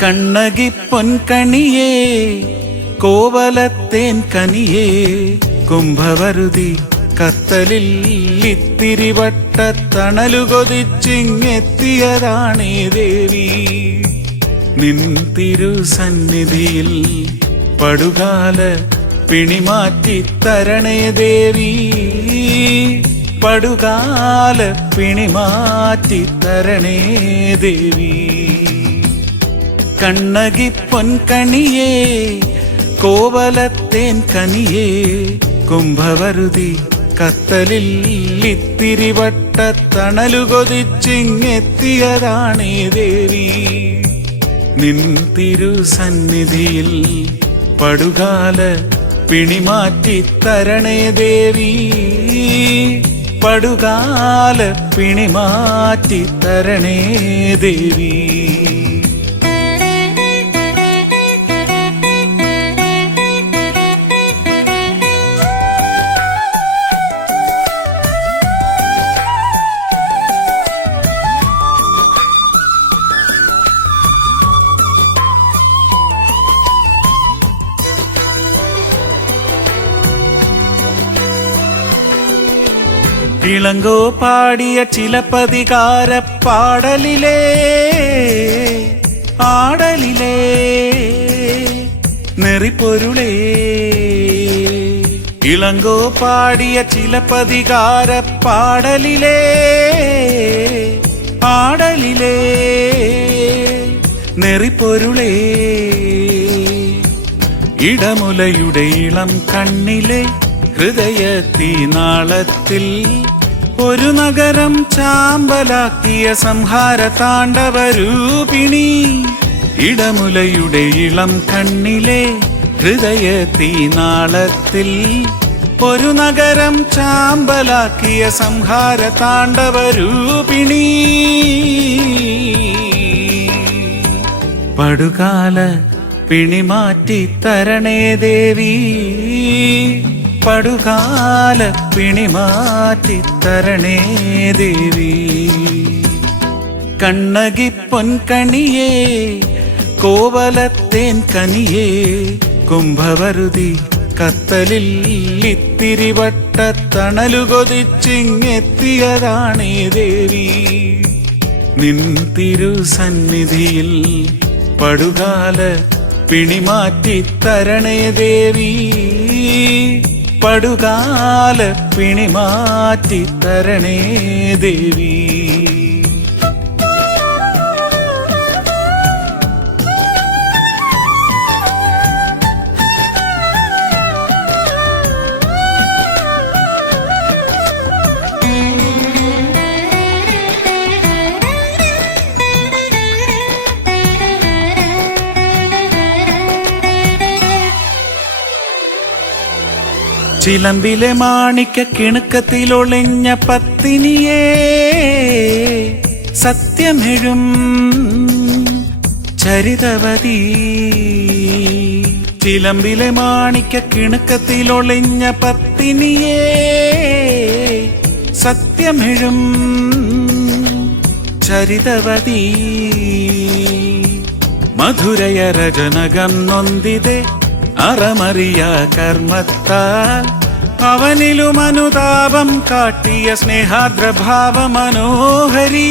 കണ്ണകി പൊൻകണിയേ കോവലത്തേൻ കനിയേ കുംഭവരുതി കത്തലിൽ ഇത്തിരി വട്ടത്തണലു കൊതിച്ചിങ്ങെത്തിയതാണേ ദേവി. നിൻ തിരുസന്നിധിയിൽ പടുകാല പിണിമാറ്റി തരണേ ദേവി. പടുകാല പിണിമാറ്റി തരണേ ദേവി. കണ്ണകി പൊൻകണിയേ കോവലത്തേൻ കനിയേ കുംഭവരുതി കത്തലിൽ ഇത്തിരി വട്ടത്തണലു കൊതിച്ചിങ്ങെത്തിയതാണേ ദേവി. നിൻ തിരുസന്നിധിയിൽ പടുകാല പിണിമാറ്റി തരണേ ദേവി. പടുകാല പിണിമാറ്റി തരണേ ദേവി. ഇളങ്കോ പാടിയ ചിലപ്പതികാര പാടലിലേ ആടലിലേ നെറിപ്പൊരുളേ. ഇളങ്കോ പാടിയ ചിലപ്പതികാര പാടലിലേ ആടലിലേ നെറിപ്പൊരുളേ. ഇടമുലയുടെ ഇളം കണ്ണിലെ ഹൃദയത്തിനാളത്തിൽ ഒരു നഗരം ചാമ്പലാക്കിയ സംഹാര താണ്ഡവരൂപിണി. ഇടമുലയുടെ ഇളം കണ്ണിലെ ഹൃദയത്തിനാളത്തിൽ ഒരു നഗരം ചാമ്പലാക്കിയ സംഹാര താണ്ഡവരൂപിണി. പടുകാല പിണിമാറ്റി തരണേ ദേവി. പടുകാല പിണിമാറ്റി തരണേ ദേവി. കണ്ണകി പൊൻകണിയേ കോവലത്തേൻ കനിയേ കുംഭവരുതി കത്തലിൽ ഇത്തിരി വട്ടത്തണലു കൊതിച്ചിങ്ങെത്തിയതാണേ ദേവി. നിൻ തിരുസന്നിധിയിൽ പടുകാല പിണിമാറ്റി തരണേ ദേവി. പടുകാല പിണിമാറ്റി തരണേ ദേവി. ചിലമ്പിലെ മാണിക്ക കിണുക്കത്തിലൊളിഞ്ഞ പത്തിനിയേ സത്യമെഴും ചരിതവതി. ചിലമ്പിലെ മാണിക്ക കിണുക്കത്തിലൊളിഞ്ഞ പത്തിനിയേ സത്യമെഴും ചരിതവതി. മധുരയ രജനകം നൊന്തിതെ അറമറിയ കർമ്മത്താൽ അവനിലും അനുതാപം കാട്ടിയ സ്നേഹാർദ്രഭാവ മനോഹരി.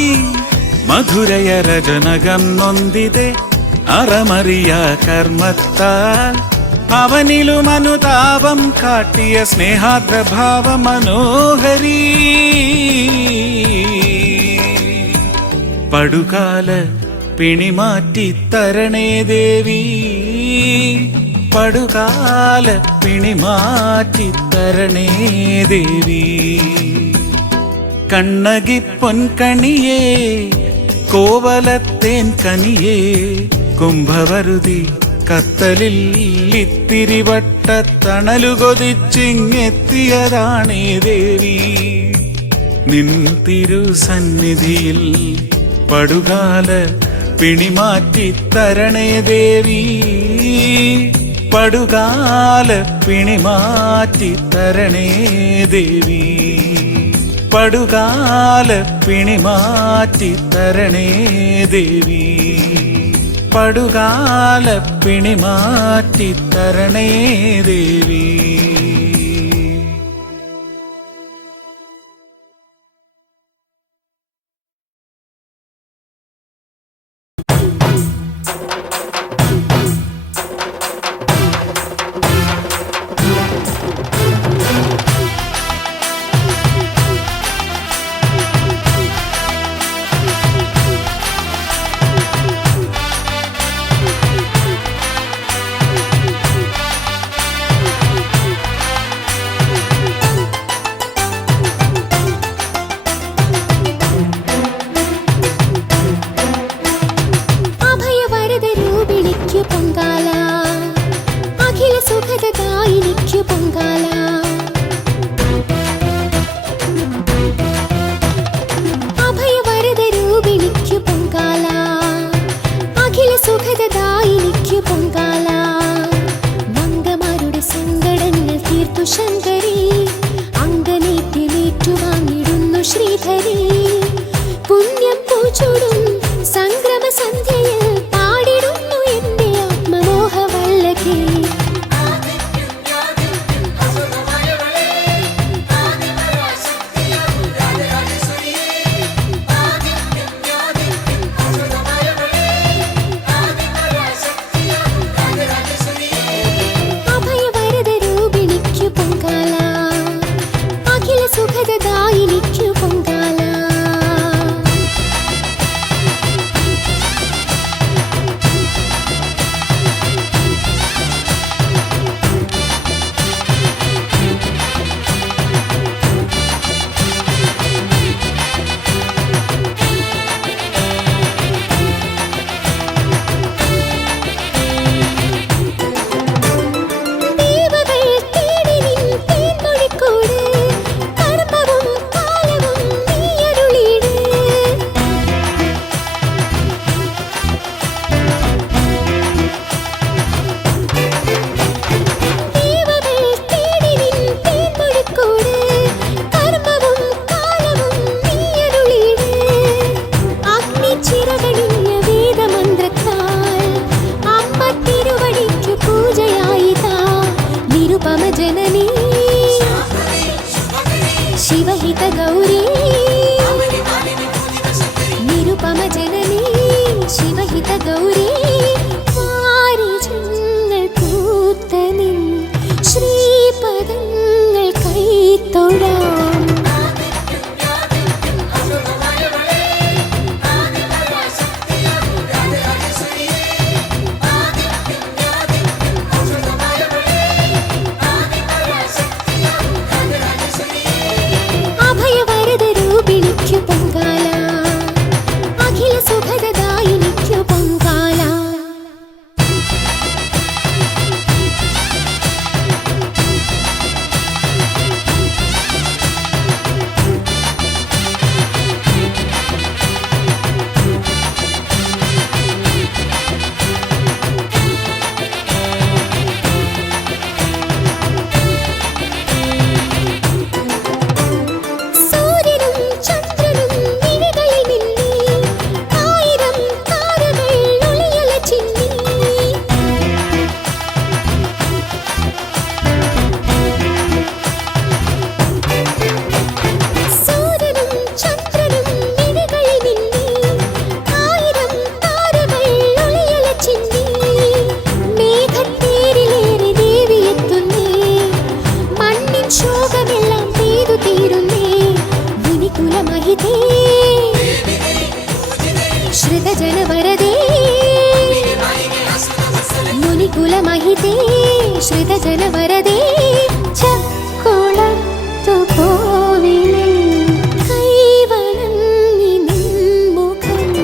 മധുരയ രജനകം നൊന്തിതെ അറമറിയ കർമ്മത്താൽ അവനിലും അനുതാപം കാട്ടിയ സ്നേഹാർദ്രഭാവ മനോഹരി. പടുകാല പിണിമാറ്റി തരണേ ദേവി. പടുകാല പിണിമാറ്റി തരണേ ദേവി. കണ്ണകി പൊൻകണിയേ കോവലത്തേൻ കനിയേ കുംഭവരുതി കത്തലിൽ ഇത്തിരി വട്ടത്തണലു കൊതിച്ചിങ്ങെത്തിയതാണേ ദേവി. നിൻ തിരുസന്നിധിയിൽ പടുകാല പിണിമാറ്റി തരണേ ദേവി. പടുകാല പിണിമാറ്റി തരണേ ദേവി. പടുകാല പിണിമാറ്റി തരണേ ദേവി. പടുകാല പിണി മാറ്റിത്തരണേ ദേവി. श्रितजनवरदे मुनिकुलमहिते श्रितजनवरदे चक्कुळत्तु कोविले कैवणङ्गि निन्मुखम्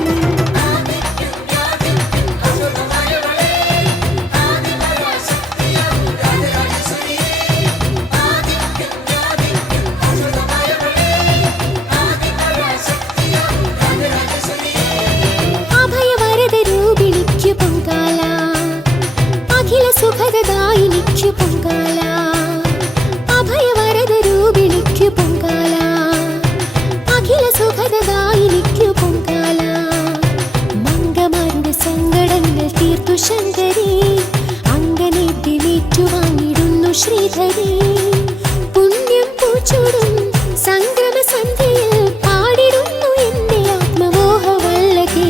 अभयवरदरूपिणिक्कु पोङ्गाल अखिल सुखददायिनिक्कु पोङ्गाल സന്ധ്യയിൽ പാടിടുന്നു എന്റെ ആത്മമോഹവല്ലകേ.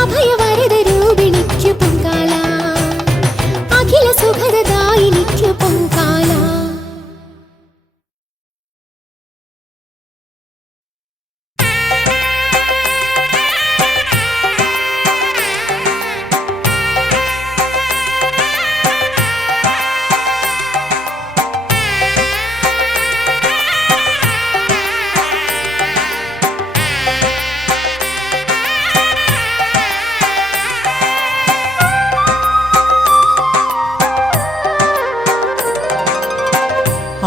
അഭയവരദരൂപിണിക്കു പൊങ്കാല, അഖില സുഖദായിനിക്കു പൊങ്കാല.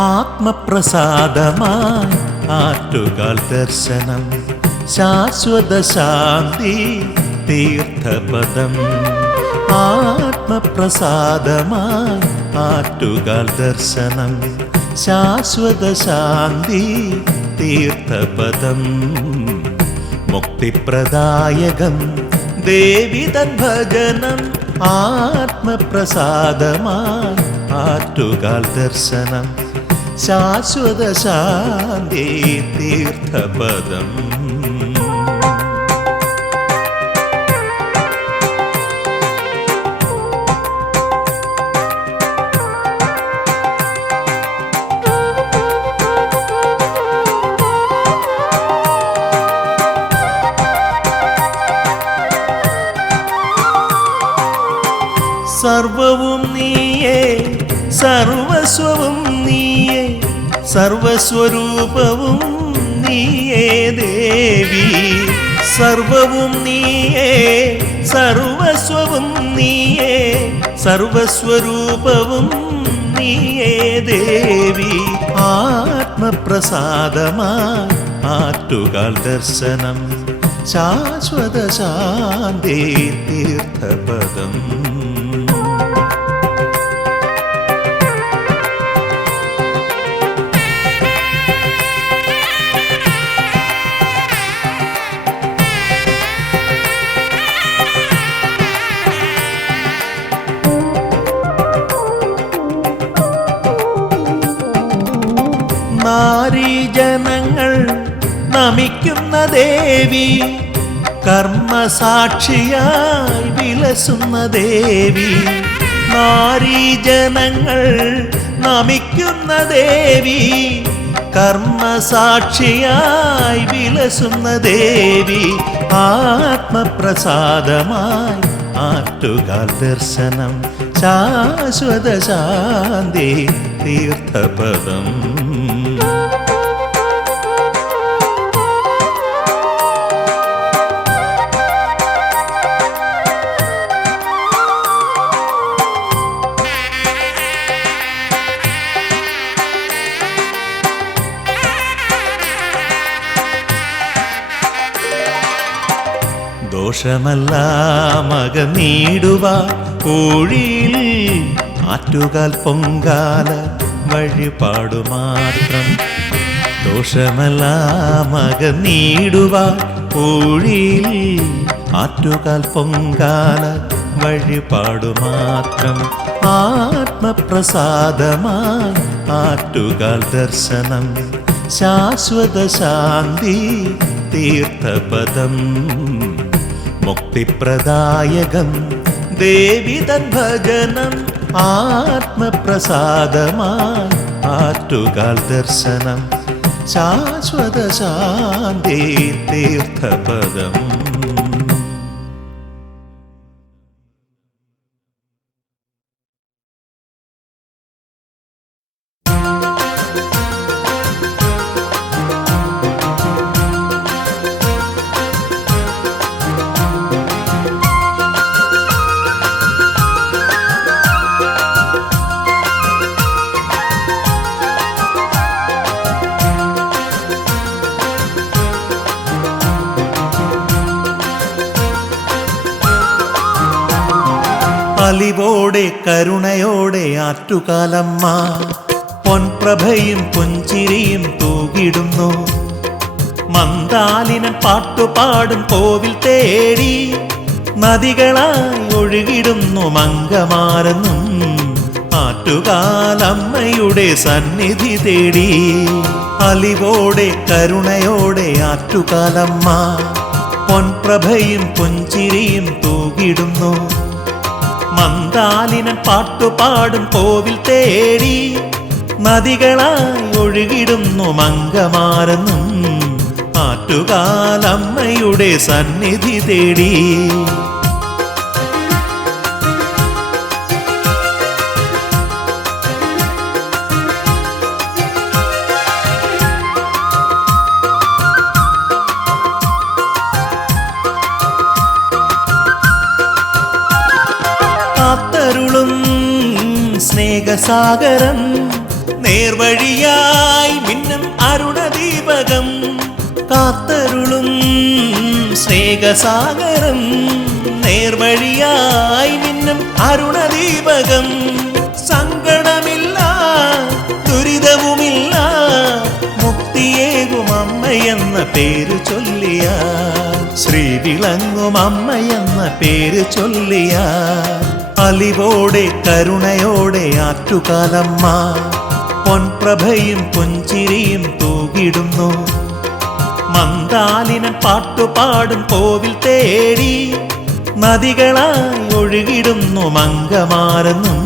ആത്മപ്രസാദമായി ആറ്റുകാൽ ദർശനം, ശാശ്വത ശാന്തി തീർത്ഥപദം. ആത്മപ്രസാദമായി ആറ്റുകാൽ ദർശനം, ശാശ്വത ശാന്തി തീർത്ഥപദം. മുക്തിപ്രദായകം ദേവി തൻ ഭജനം, ആത്മപ്രസാദമായി ആറ്റുകാൽ ദർശനം, ശാശ്വത ശാന്തി തീർത്ഥപദം. സർവവും നീയേ, സർവസ്വവും നീയേ, സർവസ്വരൂപവും നീയേ ദേവി. സർവവും നീയേ, സർവസ്വവും നീയേ, സർവസ്വരൂപവും നീയേ ദേവി. ആത്മപ്രസാദമായി ആറ്റുകാൽ ദർശനം, ശാശ്വത ശാന്തി തീർത്ഥപദം. നാരീജനങ്ങൾ നമിക്കുന്ന ദേവി, കർമ്മസാക്ഷിയായി വിലസുന്ന ദേവി. നാരീജനങ്ങൾ നമിക്കുന്ന ദേവി, കർമ്മസാക്ഷിയായി വിലസുന്ന ദേവി. ആത്മപ്രസാദമായി ആറ്റുകാൽ ദർശനം, ശാശ്വത ശാന്തി തീർത്ഥപദം. ദോഷമെല്ലാം അകന്നിടുവാൻ കോഴിയിൽ ആറ്റുകാൽ പൊങ്കാല വഴിപാടു മാത്രം. ദോഷമെല്ലാം അകന്നിടുവാൻ കോഴിയിൽ ആറ്റുകാൽ പൊങ്കാല വഴിപാടു മാത്രം. ആത്മപ്രസാദമായി ആറ്റുകാൽ ദർശനം, ശാശ്വത ശാന്തി തീർത്ഥപദം. മുക്തിപ്രദായകം ദേവി തൻ ഭജനം, ആത്മപ്രസാദമായി ആറ്റുകാൽ ദർശനം, ശാശ്വത ശാന്തി തീർത്ഥപദം. അലിവോടെ കരുണയോടെ ആറ്റുകാലമ്മ പൊൻപ്രഭയും പുഞ്ചിരിയും തൂകിടുന്നു. മന്ദാലിനൻ പാട്ടുപാടും കോവിൽ തേടി നദികളായി ഒഴുകിടുന്നു മംഗമാരെന്നും ആറ്റുകാലമ്മയുടെ സന്നിധി തേടി അലിവോടെ കരുണയോടെ ആറ്റുകാലമ്മ പൊൻപ്രഭയും പുഞ്ചിരിയും തൂകിടുന്നു മന്ദാലിനൻ പാട്ടുപാടും കോവിൽ തേടി നദികളായി ഒഴുകിടുന്നു മംഗമാരെന്നും ആറ്റുകാലമ്മയുടെ സന്നിധി തേടി കാത്തരുളും സ്നേഹസാഗരം നേർവഴിയായി മിന്നും അരുണദീപകം കാത്തരുളും സ്നേഹസാഗരം നേർവഴിയായി മിന്നും അരുണദീപകം സങ്കടമില്ല ദുരിതവുമില്ല മുക്തിയേകും അമ്മയെന്ന പേര് ചൊല്ലിയ ശ്രീ വിളങ്ങും അമ്മയെന്ന പേര് ചൊല്ലിയ അലിവോടെ കരുണയോടെ ആറ്റുകാലമ്മ പൊൻപ്രഭയും പുഞ്ചിരിയും തൂകിടുന്നു മന്ദാലിനൻ പാട്ടുപാടും കോവിൽ തേടി നദികളായി ഒഴുകിടുന്നു മംഗമാരെന്നും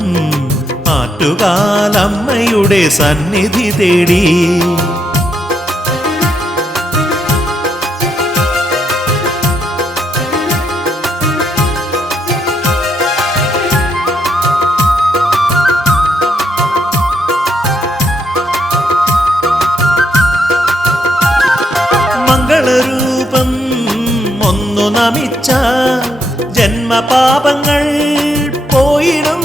ആറ്റുകാലമ്മയുടെ സന്നിധി തേടി മംഗളരൂപം ഒന്നു നമിച്ച ജന്മപാപങ്ങൾ പോയിടും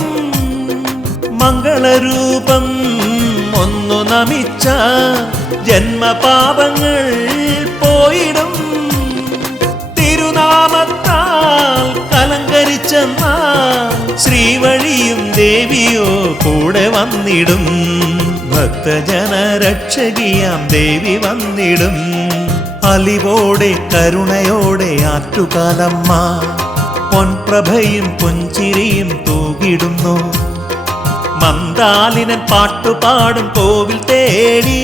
മംഗളരൂപം ഒന്നു നമിച്ച ജന്മപാപങ്ങൾ പോയിടും തിരുനാമത്താൽ കലങ്കരിച്ചെന്ന ശ്രീവഴിയും ദേവിയോ കൂടെ വന്നിടും ഭക്തജനരക്ഷകിയാം ദേവി വന്നിടും അലിവോടെ കരുണയോടെ ആറ്റുകാലമ്മ പൊൻപ്രഭയും പുഞ്ചിരിയും തൂകിടുന്നു മന്ദാലിനൻ പാട്ടുപാടും കോവിൽ തേടി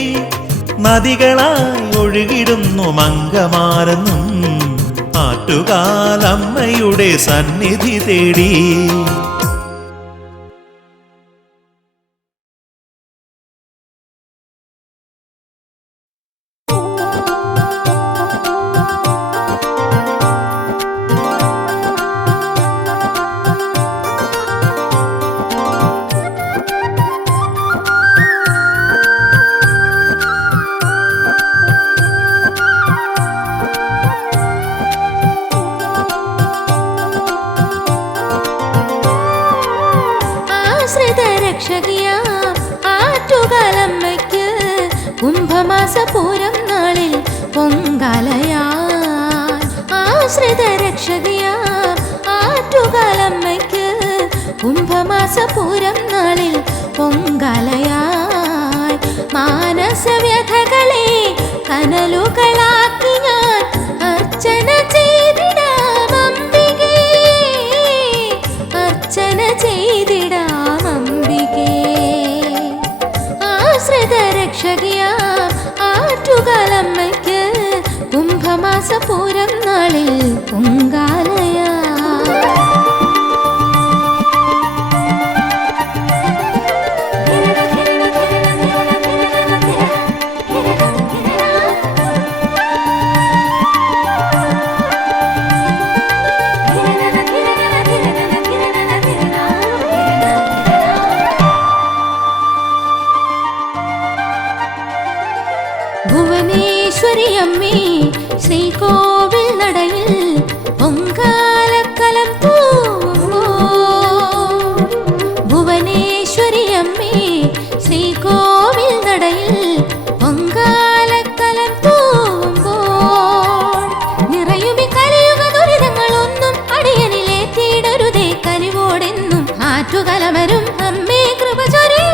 നദികളായി ഒഴുകിടുന്നു മംഗമാരെന്നും ആറ്റുകാലമ്മയുടെ സന്നിധി തേടി ആറ്റുകാലമ്മയ്ക്ക് കുംഭമാസപൂരം നാളിൽ പൊങ്കാലയായി ആശ്രിത രക്ഷകിയാം ആറ്റുകാലമ്മയ്ക്ക് കുംഭമാസപൂരം നാളിൽ പൊങ്കാലയായി മാനസവ്യഥകളെ കനലുകളാക്കി ഞാൻ അർച്ചന ചെയ്തിടാം അംബികേ അർച്ചന ചെയ്തിടാം അംബികേ ആശ്രിത രക്ഷകിയാം ആറ്റുകാലമ്മയ്ക്ക് കുംഭമാസപൂരം നാളിൽ പൊങ്കാലയാ ഭുവനേശ്വരിയമ്മേ ശ്രീകോവിൽ നടയിൽ പൊങ്കാലക്കലം തൂവുമ്പോൾ ഭുവനേശ്വരിയമ്മേ ശ്രീകോവിൽ നടയിൽ പൊങ്കാലക്കലം തൂവുമ്പോൾ നിറയുമി കലിയുഗ ദുരിതങ്ങളൊന്നും അടിയനിലേറ്റിടരുതേ കനിവോടെന്നും ആറ്റുകലമരും അമ്മേ കൃപ ചൊരിയൂ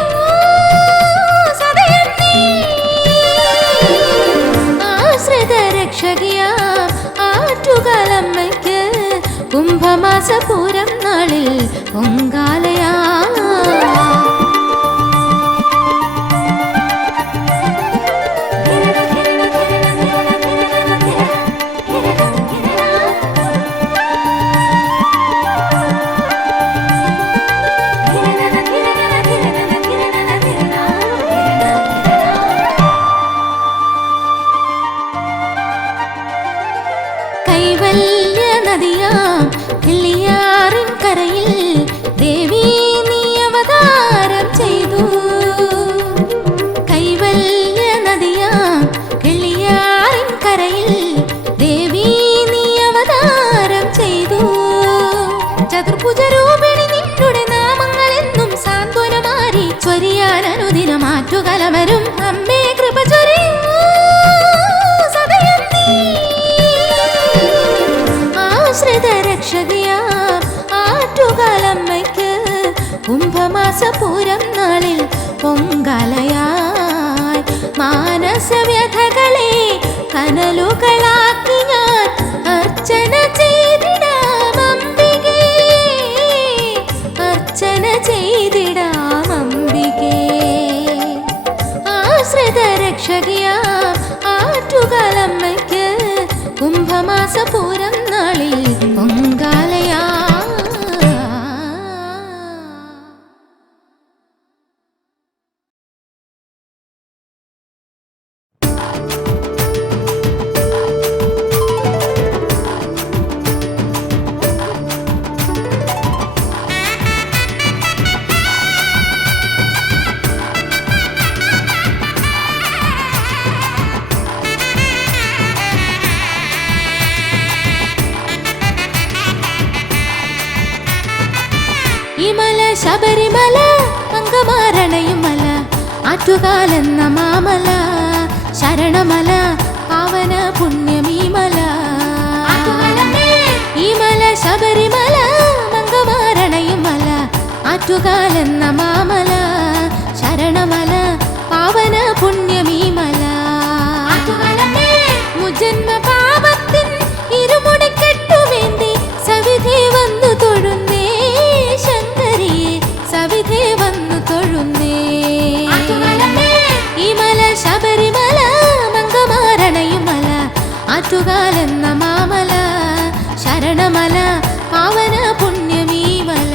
സദയം നീ ആശ്രിത കുംഭമാസപൂരം നാളിൽ പൊങ്കാലയാ. കൈവല്യ നദിയാം കിള്ളിയാറിൻ കരയിൽ ദേവി നീ അവതാരം ചെയ്തു. കൈവല്യ നദിയാം കിള്ളിയാറിൻ കരയിൽ ദേവി നീ അവതാരം ചെയ്തു. ചതുർഭുജ രൂപിണി നിന്നുടെ നാമങ്ങളെന്നും സാന്ത്വനമാരി ചൊരിയാൻ അനുദിനം ആറ്റുകലമരും അമ്മേ കൃപ ചൊരിയൂ. രക്ഷകയാം ആറ്റുകാലമ്മയ്ക്ക് കുംഭമാസപൂരം നാളിൽ പൊങ്കാലയായി. മാനസവ്യഥകളെ കനലുകളാക്കി ഞാൻ അർച്ചന ചെയ്തിടാം അംബികേ, അർച്ചന ചെയ്തിടാം അംബികേ. ആശ്രിത രക്ഷകയാം ആറ്റുകാലമ്മയ്ക്ക് കുംഭമാസപൂരം നാളിൽ പൊങ്കാലയാ. ഇമല ശബരിമല അങ്കമാരണയും മല ആറ്റുകാലെന്ന മാമല ശരണമല പാവന പുണ്യമീമല. ഇമല ശബരിമല അങ്കമാരണയും മല ആറ്റുകാലെന്ന മാമല ശരണമല പാവന പുണ്യമീമല. മുജന്മ പാപത്തിൻ ഇരുമുടിക്കെട്ടുവേണ്ടി സവിധേ വന്നു തൊഴുന്നേ ശങ്കരിയെ, സവിധേ വന്നു തൊഴുന്നേ. ഇമല ശബരിമല മംഗമാരണയും മല ആറ്റുകാലെന്ന മാമല ശരണമല പാവന പുണ്യമീമല.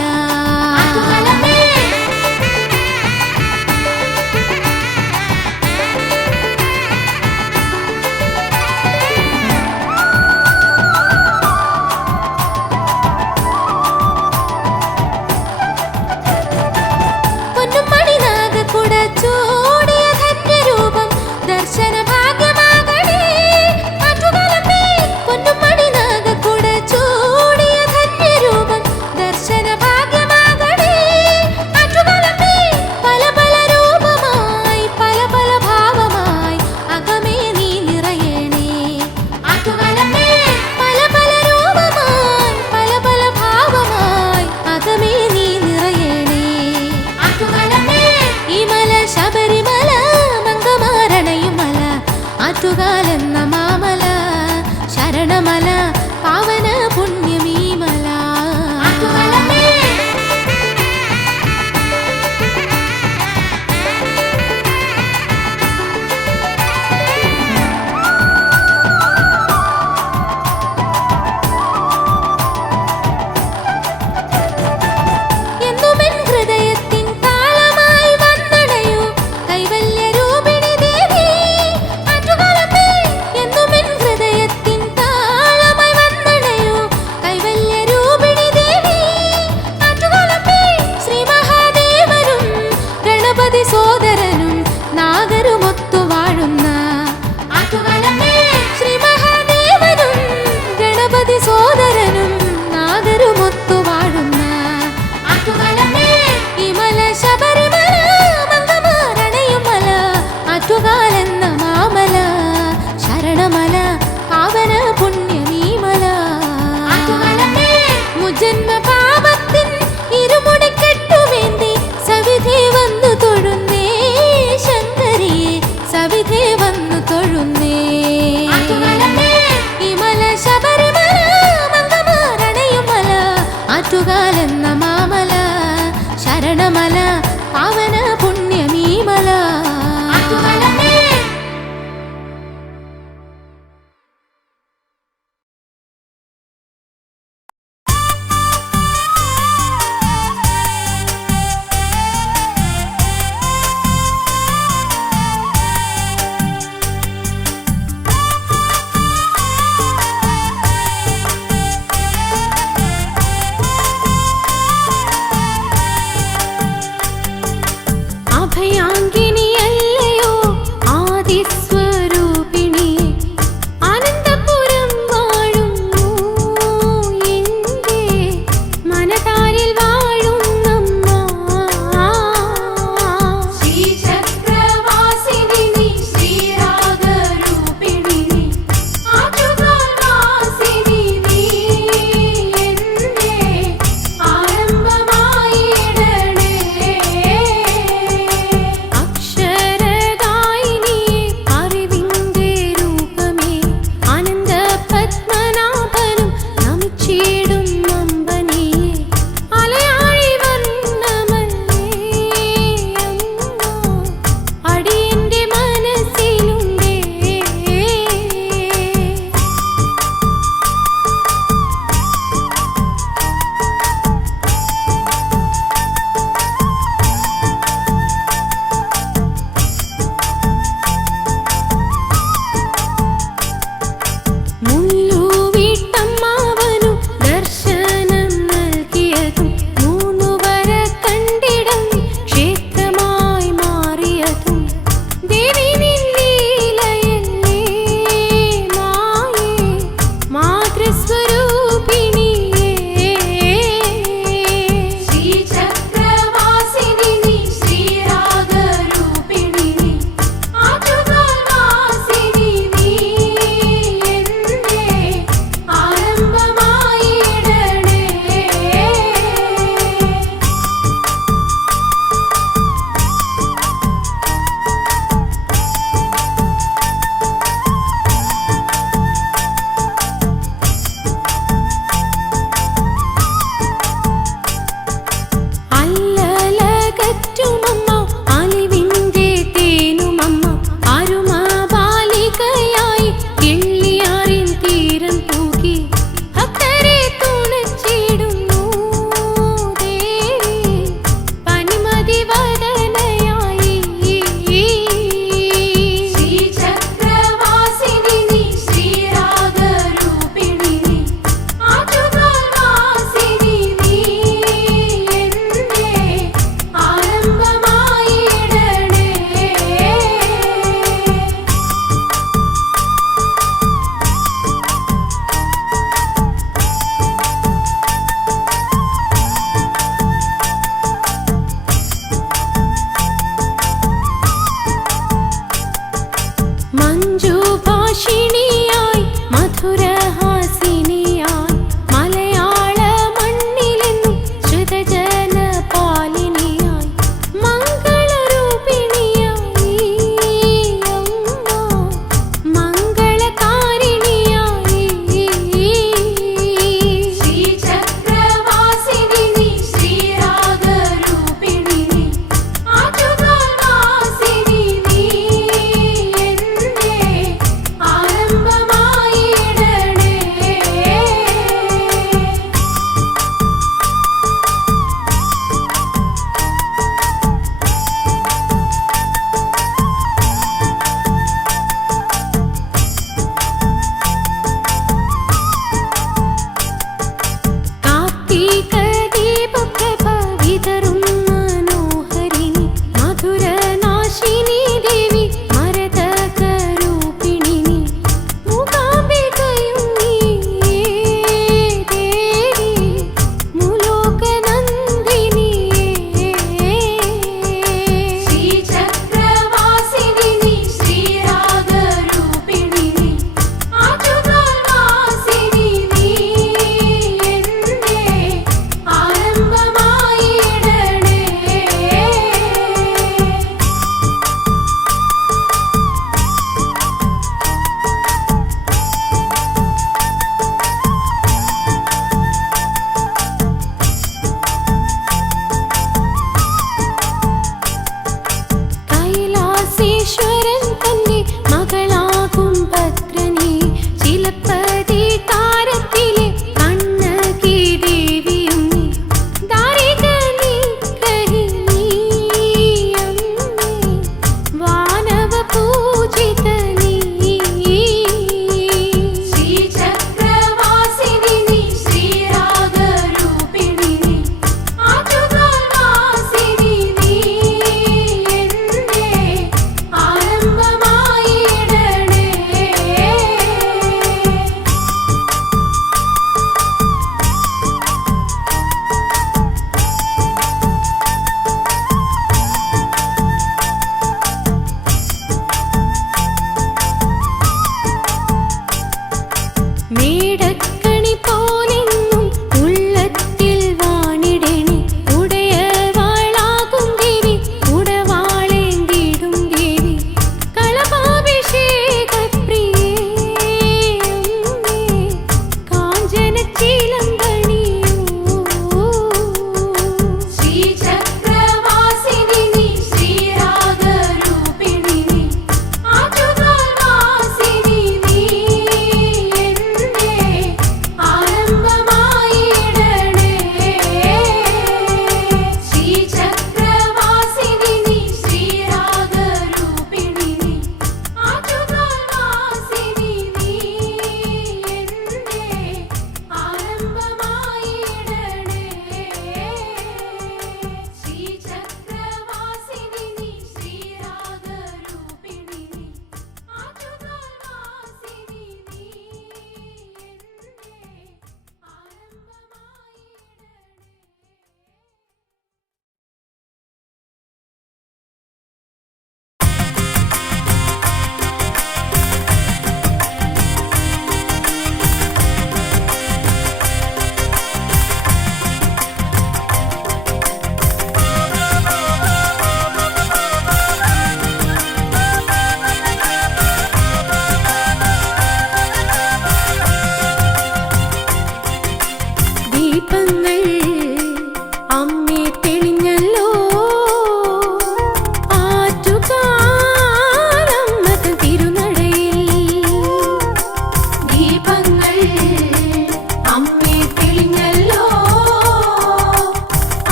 ആറ്റുകാലെന്ന മാമല ശരണമല പാവന പുണ്യമീമല. എന്നുമെൻ ഹൃദയത്തിൻ താളമായി വന്നടയൂ കൈവല്യ രൂപിണി ദേവി. എന്നുമെൻ ഹൃദയത്തിൻ താളമായി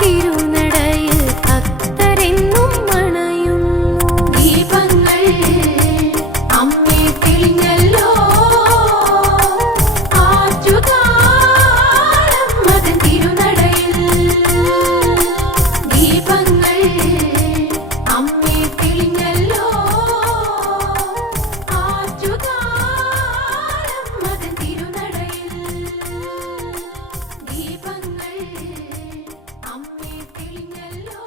തിരുനടയിൽ ഭക്തരെന്നും മണയുന്നു. ദീപങ്ങൾ അമ്മേ തെളിഞ്ഞല്ലോ, ആറ്റുകാലം മതൻ തിരുനടയിൽ. ദീപങ്ങൾ അമ്മേ തെളിഞ്ഞല്ലോ, ആറ്റുകാലം മതൻ തിരുനടയിൽ. ദീപങ്ങൾ അമ്മേ തെളിഞ്ഞല്ലോ,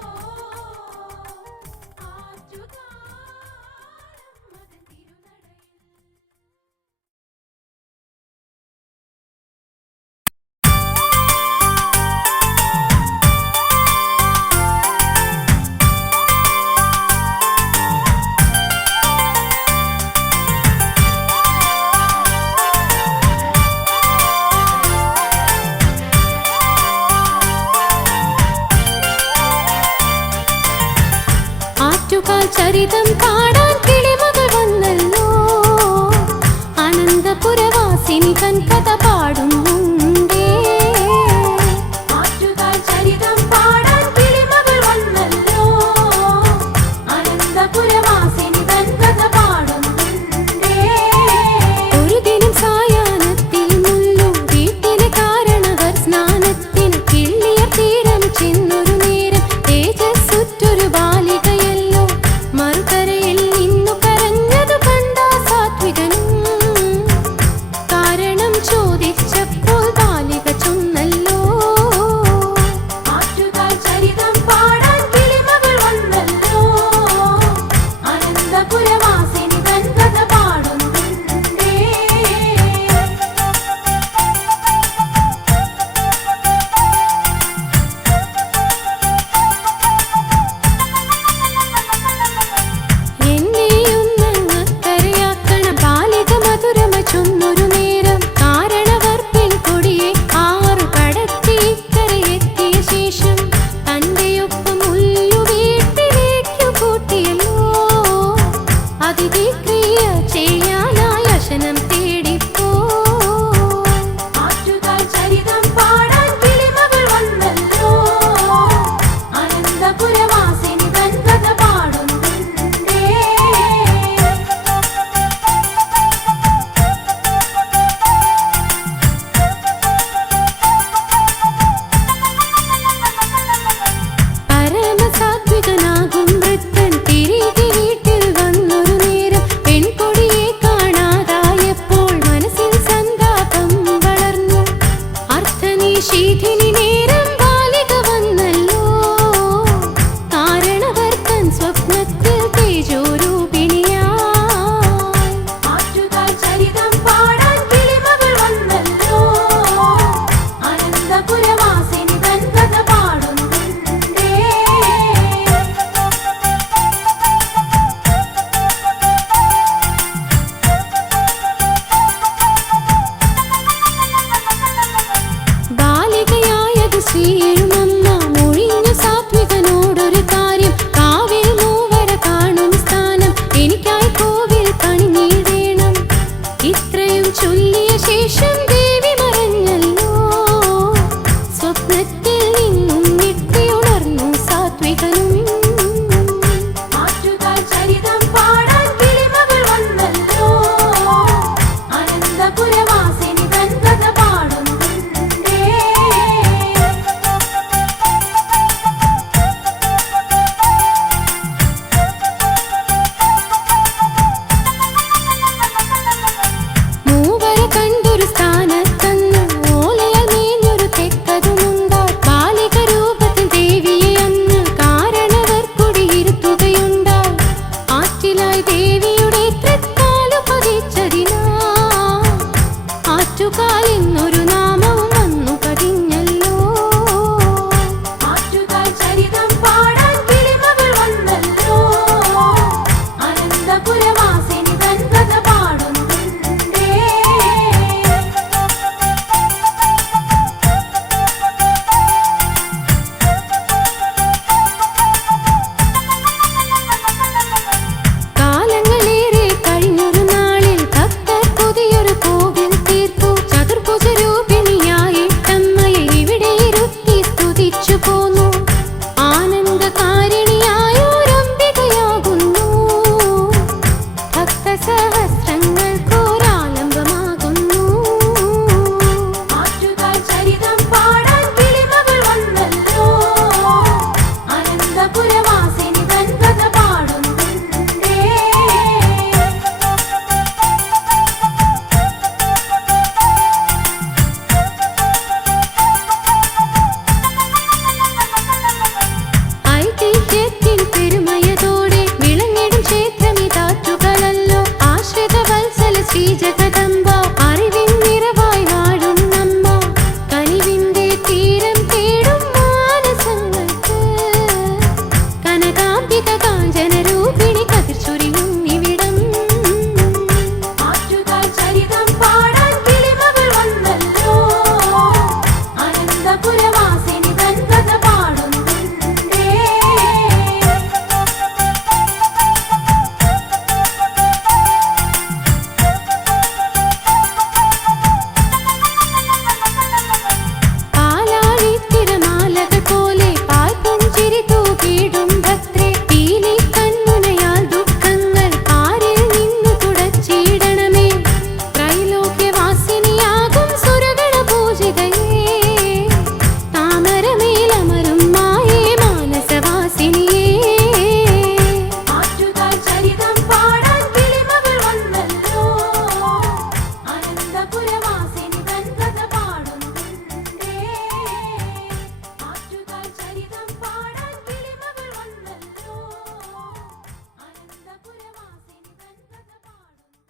ആറ്റുകാലം മതൻ തിരുനടയിൽ. ആറ്റുകാൽ ചരിതം പാടാൻ കിളിമകൾ വന്നല്ലോ, അനന്തപുരവാസിനി തൻ കഥ പാടുന്നുണ്ടേ. ആറ്റുകാൽ ചരിതം പാടാൻ കിളിമകൾ വന്നല്ലോ, അനന്തപുരവാസിനി തൻ കഥ പാടുന്നുണ്ടേ. ഒരു ദിനം സായാഹ്നത്തിൽ മുല്ലു വീട്ടിലെ കാരണവർ സ്നാനത്തിന് കിള്ളിയർ തീരം ചെന്നൊരു നേരം തേജസ്സുറ്റൊരു ബാലികയല്ലോ, മറുകരയിൽ നിന്നു കരഞ്ഞതു കണ്ട സാത്വികനും. കാരണം ചോദിച്ചപ്പോൾ ബാലിക ചൊന്നല്ലോ, ആറ്റുകാൽ ചരിതം പാടാൻ കിളിമകൾ വന്നല്ലോ, അനന്തപുരവാസിനി തൻ കഥ പാടുന്നുണ്ടേ. എന്നെയൊന്നങ്ങക്കരയാക്കണം ബാലിക മധുരമ ചൊന്നൊരു നേരം. കാരണവർ പെൺകൊടിയെ ആറു കടത്തി ഇക്കരയെത്തിയ ശേഷം തന്റെയൊപ്പം ഉല്ലു വീട്ടിലേക്കു കൂട്ടിയല്ലോ. അതിഥിക്രിയ ചെയ്യാനായി അശനം തേടിപ്പോ. ആറ്റുകാൽ ചരിതം പാടാൻ കിളിമകൾ വന്നല്ലോ, അനന്തപുരവാസിനി തൻ കഥ പാടുന്നുണ്ടേ. പരമസാത്വികനാകും വൃദ്ധൻ തിരികെ വീട്ടിൽ വന്നൊരു നേരം പെൺകൊടിയെ കാണാതായപ്പോൾ മനസ്സിൽ സന്താപം വളർന്നു. അർത്ഥനിഷേധിനി നേരം ബാലിക വന്നല്ലോ, കാരണവർ തൻ സ്വപ്നത്തിൽ തേജോരൂപിണിയായി. ആറ്റുകാൽ ചരിതം പാടാൻ കിളിമകൾ വന്നല്ലോ, അനന്തപുരവാസിനി തൻ കഥ പാടുന്നുണ്ടേ. ബാലികയായത് ശ്രീയെഴുമമ്മ മൊഴിഞ്ഞു സാത്വികനോടൊരു കാര്യം. കാവിൽ മൂവര കാണും സ്ഥാനം എനിക്കായി കോവിൽ പണിഞ്ഞിടേണം. ഇത്രയും ചൊല്ലിയ ശേഷം ദേവി മറഞ്ഞല്ലോ, സ്വപ്നത്തിൽ നിന്നും ഞെട്ടിയുണർന്നു സാത്വികനും. ആറ്റുകാൽ ചരിതം പാടാൻ കിളിമകൾ വന്നല്ലോ, അനന്തപുരവാസിനി തൻ കഥ പാടുന്നുണ്ടേ. അനന്തപുരവാസിനി തൻ കഥ പാടുന്നുണ്ടേ. പാലാഴിത്തിരമാലകൾ പോലെ പാൽപുഞ്ചിരി തൂകിടും ഭദ്രേ, പീലി കൺമുനയാൽ ദുഃഖങ്ങൾ പാരിൽ നിന്നു തുടച്ചിടണമേ. ത്രൈലോക്യവാസിനിയാകും സുരഗണ പൂജിതയേ, താമരമേലമരും മായേ മാനസവാസിനിയേ. ആറ്റുകാൽ ചരിതം പാടാൻ കിളിമകൾ വന്നല്ലോ, അനന്തപുരവാസിനി തൻ കഥ പാടുന്നുണ്ടേ. ആറ്റുകാൽ ചരിതം പാടാൻ കിളിമകൾ വന്നല്ലോ, അനന്തപുരവാസിനി തൻ കഥ പാടുന്നു.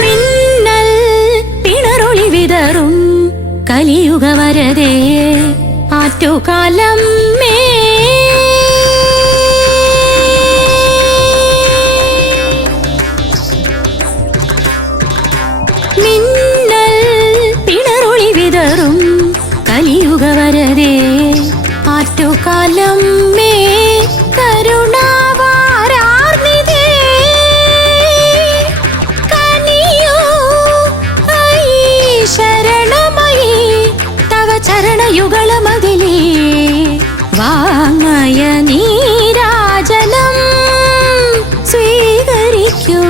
മിന്നൽ പിണറൊളി വിതറും കലിയുഗ വരതേ, ആറ്റുകാലം മേ മിന്നൽ പിണറൊളി വിതറും കലിയുഗ വരതേ, ആറ്റുകാലം മേ കരുണാവാരാർന്നിതേ. കനിയോ ഐ ശരണമയീ തവ ചരണയുഗളമതിലേ, വാങ്മയ നീരാജനം സ്വീകരിക്കൂ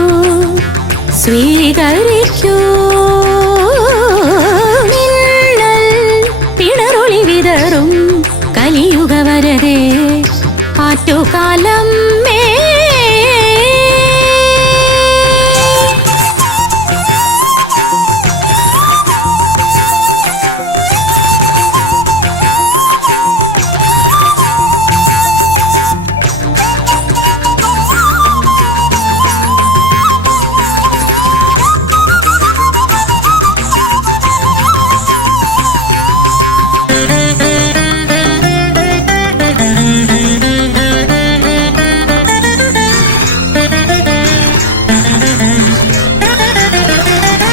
സ്വീകരിക്കൂ. മിന്നൽ പിണറൊളി വിതറും കലിയുഗ വരതേ, ആറ്റുകാലം മേ.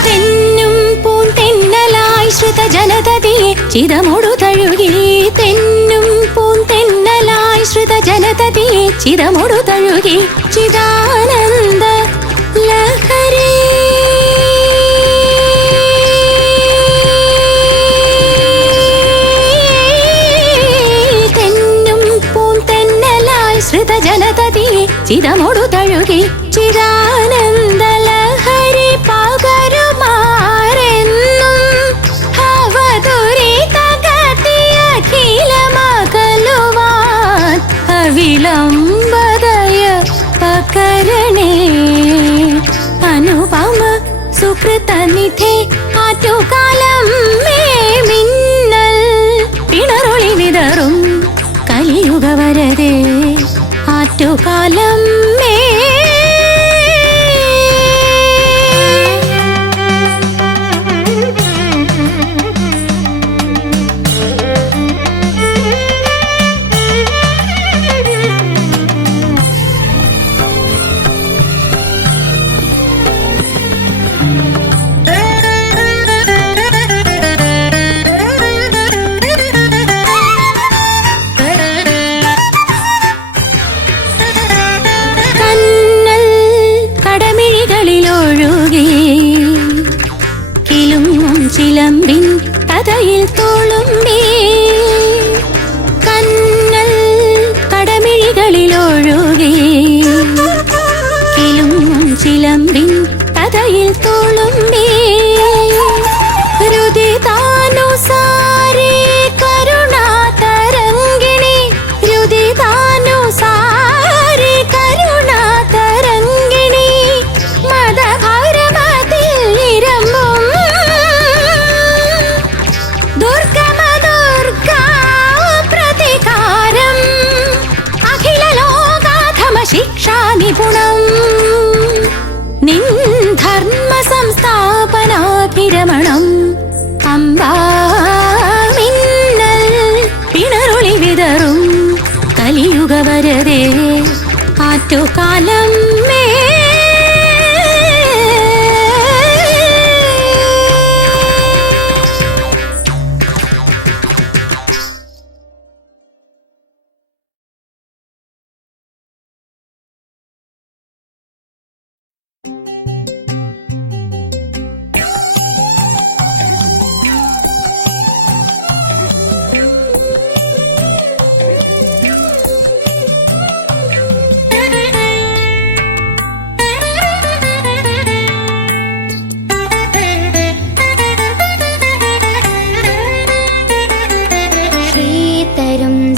തെന്നും പൂന്തെന്നലായി ശ്രുതജനതതിയെ ചിരമൊടു തഴുകി, തെന്നും പൂന്തെന്നലായി ശ്രുതജനതതിയെ ചിരമൊടു തഴുകി, ചിദാനന്ദ ലഹരി തെന്നും പൂന്തെന്നലായി ശ്രുതജനതതിയെ ചിരമൊടു തഴുകി, ചിദാനന്ദ ലഹരി പകരുമാരെന്നും അവദുരിതഗതിയഖിലമകലുവാൻ അവിലംബതയ പകരണേ. അനുപമ സുകൃതനിധേ, ആറ്റുകാലം മേ. മിന്നൽ പിണറൊളി വിതറും കലിയുഗ വരതേ, ആറ്റുകാലം മേ. കന്നൽ കടമിഴികളിലൊഴുകി, കിലുങ്ങും ചിലമ്പിൻ കഥയിൽ തുളുമ്പി. കന്നൽ കടമിഴികളിലൊഴുകി, കിലുങ്ങും ചിലമ്പിൻ കഥയിൽ തുളുമ്പി. രുദിതാനുസാരി കരുണാതരംഗിണി, രുദിതാനുസാരി കരുണാതരംഗിണി, മദഭാരം ആറ്റുകാലമ്മേ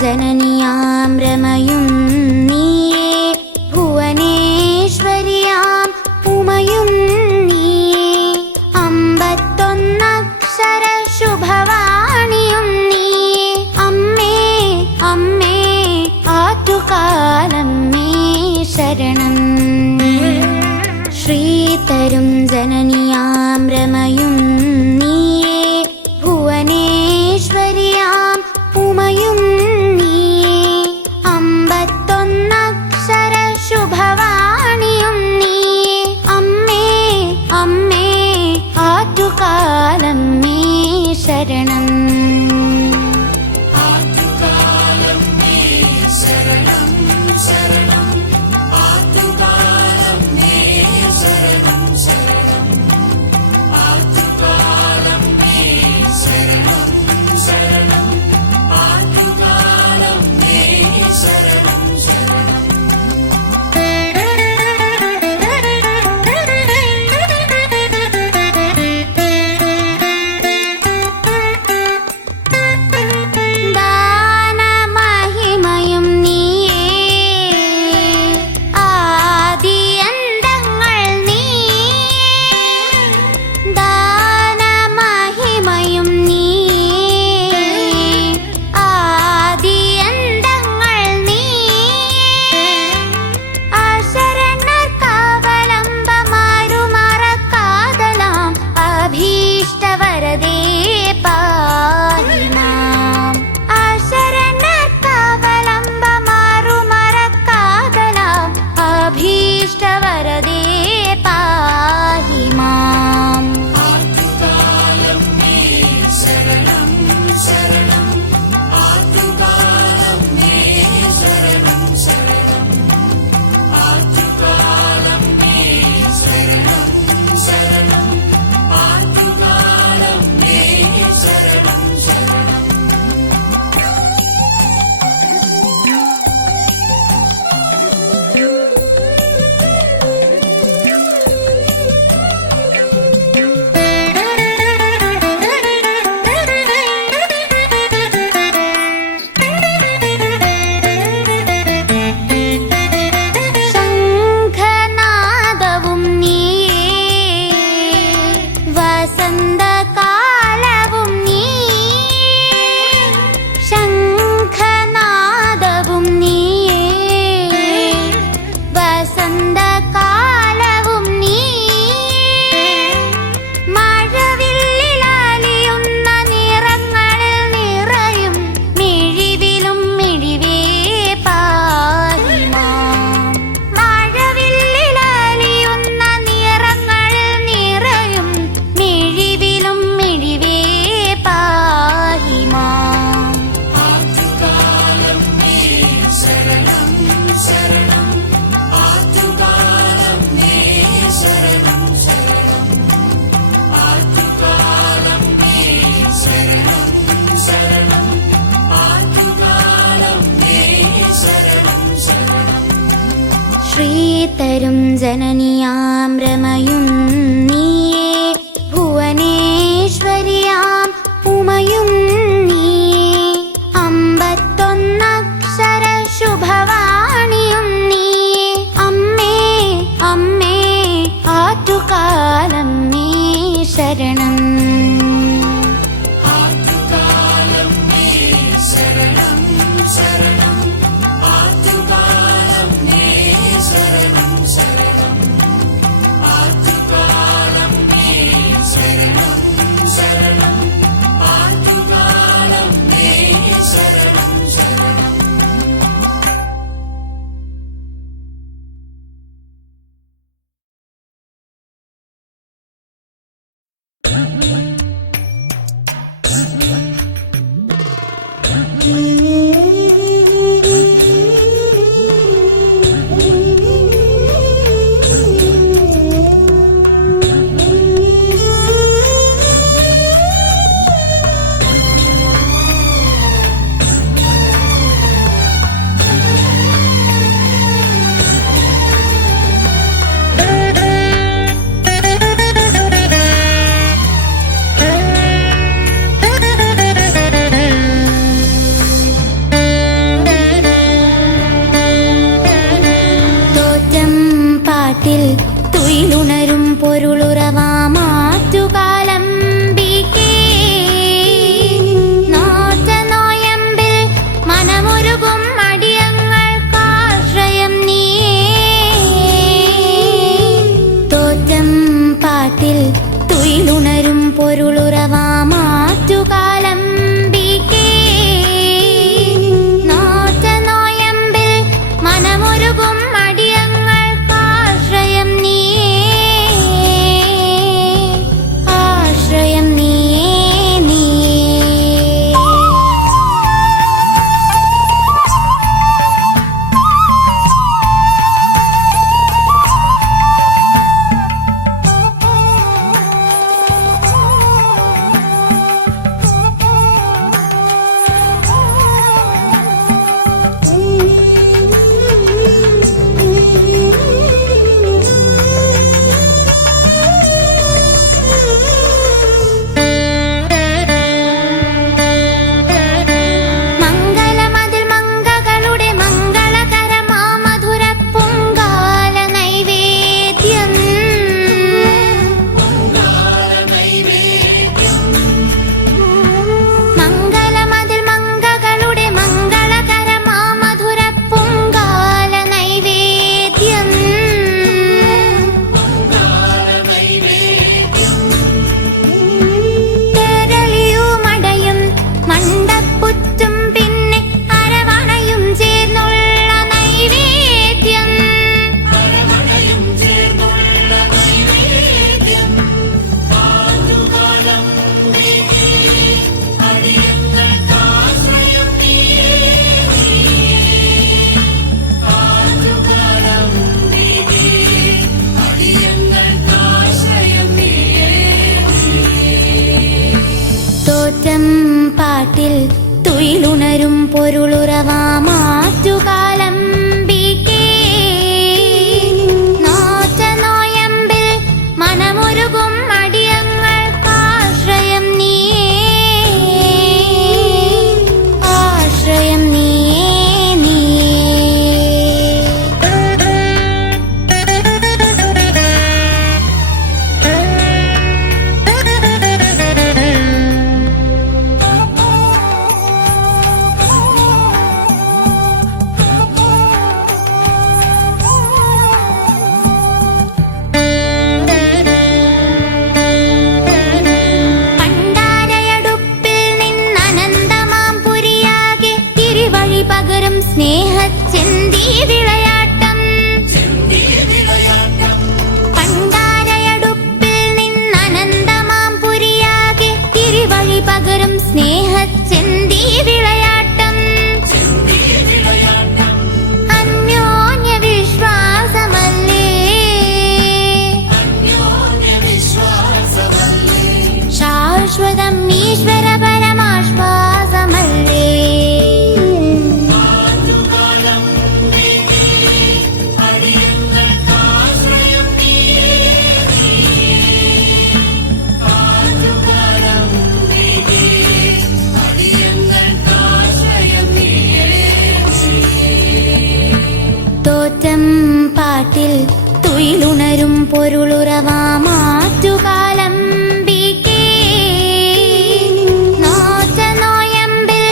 ജനനിയാം രമയും നീയേ ഭുവനേശ്വരിയാം ഉമയും നീയേ അമ്പത്തൊന്നക്ഷര ശുഭവാണിയും നീയേ അമ്മേ അമ്മേ ആറ്റുകാലമ്മേ ശരണം ശ്രീതരും ജനനിയാം രമയും നീയേ ഭുവനേശ്വരിയാം ഉമയും ശുഭവാണിയും നീയേ അമ്മേ അമ്മേ ആറ്റുകാലമ്മേ ശരണം ശ്രീതരും ജനനിയാം രമയും നീയേ ഭുവനേശ്വരിയാം ഉമയും നീയേ അമ്പത്തൊന്നക്ഷര ശുഭവാണിയും നീയേ അമ്മേ അമ്മേ ആറ്റുകാലമ്മേ ശരണം തുയിലുണരും പൊരുളുറവാമാറ്റുകാലംബികേ നോറ്റ നോയമ്പിൽ മനമൊരുകും അടിയങ്ങൾക്കാശ്രയം നീയേ ആശ്രയം നീയേ മംഗളമതിൽ മംഗകളുടെ മംഗളകരമാമധുര പൊങ്കാല നൈവേദ്യം മംഗളമതിൽ മംഗകളുടെ മംഗളകരമാമധുര പൊങ്കാല നൈവേദ്യം തെരളിയുമടയും മണ്ടപ്പുറ്റും പിന്നെ അരവണയും ചേർന്നുള്ള നൈവേദ്യം തോറ്റം പാട്ടിൽ തുയിലുണരും പൊരുളുറവാമാറ്റുകാലംബികേ നോറ്റ നോയമ്പിൽ മനമൊരുകും അടിയങ്ങൾക്കാശ്രയം നീയേ ആശ്രയം നീയേ പണ്ടാരയടുപ്പിൽ നിന്നനന്തമാം പുരിയാകെ തിരുവഴി പകരും സ്നേഹച്ചെന്തി വിളയാട്ടം പണ്ടാരയടുപ്പിൽ നിന്നനന്തമാം പുരിയാകെ തിരുവഴി പകരും സ്നേഹച്ചെന്തി വിളയാട്ടം അന്യോന്യ വിശ്വാസമല്ലേ ശാശ്വതം ഈശ്വര പരമാശ്വാസമല്ലേ തോറ്റം പാട്ടിൽ തുയിലുണരും പൊരുളുറവാമാറ്റുകാലംബികേ നോറ്റ നോയമ്പിൽ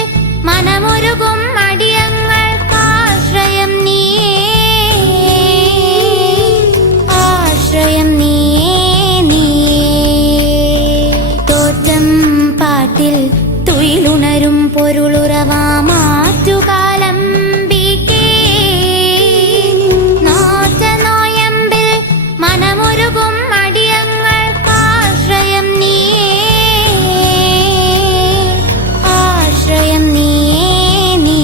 മനമൊരുകും അടിയങ്ങൾക്കാശ്രയം നീയേ ആശ്രയം നീയേ തോറ്റം പാട്ടിൽ തുയിലുണരും പൊരുളുറവാമാറ്റുകാലംബികേ നോറ്റ നോയമ്പിൽ മനമൊരുകും അടിയങ്ങൾക്കാശ്രയം നീയേ ആശ്രയം നീയേ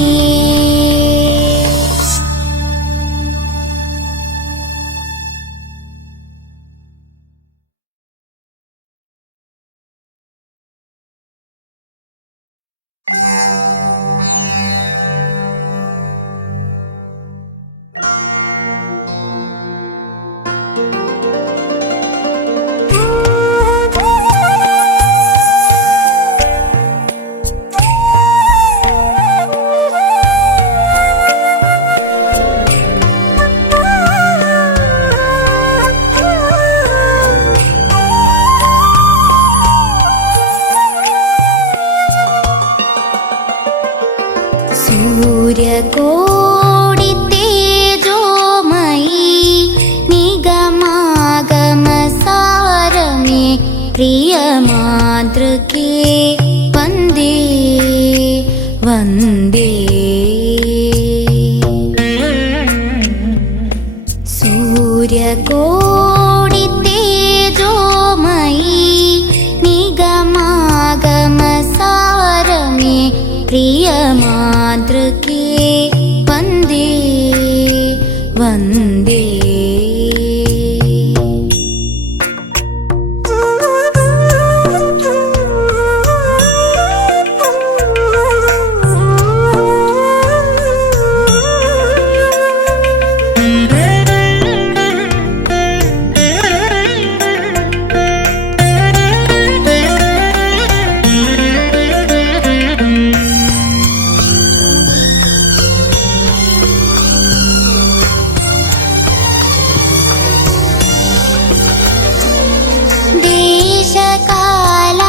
പ്രിയ മാതൃകേ വന്ദേ വന്ദേ. സൂര്യകോടി തേജോമയി നിഗമാഗമസാരമേ പ്രിയ മാതൃകേ വന്ദേ വന്ദേ.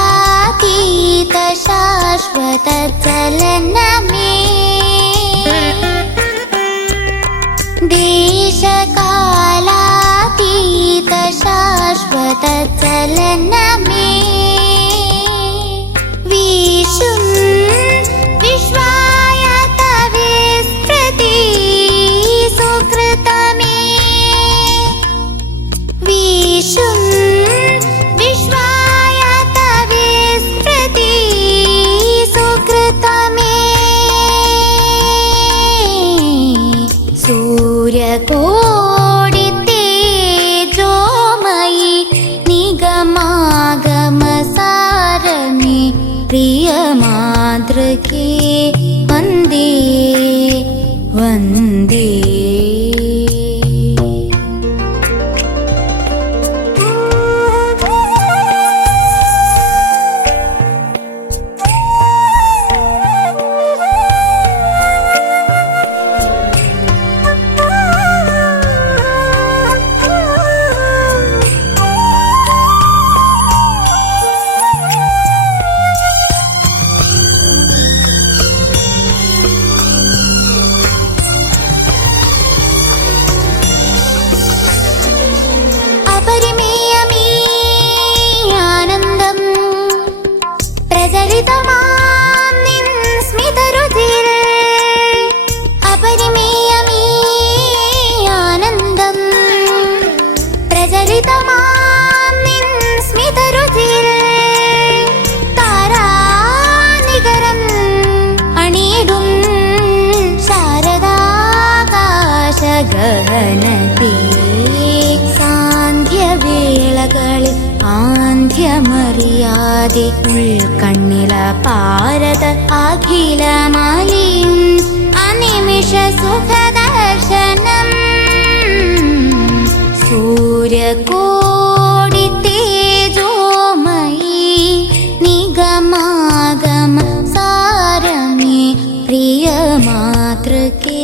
देशकालातीत शाश्वत चलनमे देशकालातीत शाश्वत चलनमे विशुं विश्वायत विस्तृति सुकृतमे विशुं विश्वायत विस्तृति सुकृतमे. सूर्यकोटि तेजोमयि निगमागमसारमे प्रिय मातृके वन्दे वन्दे. अपरिमेयमी आनन्दं प्रज्वलितमां निन् स्मितरुधिरे. अपरिमेयमी आनन्दं प्रज्वलितमां निन् स्मितरुधिरे. तारानिकरम् अणिडुं शारदाकाशगहनते സാന്ധ്യവേളകളിൽ ആന്ധ്യമറിയാതെ ഉൾക്കണ്ണില പാരത അഖിലമാലിയും അനിമിഷ സുഖദർശനം. സൂര്യകോടി തേജോമയി നിഗമാഗമസാരമേ പ്രിയ മാതൃകേ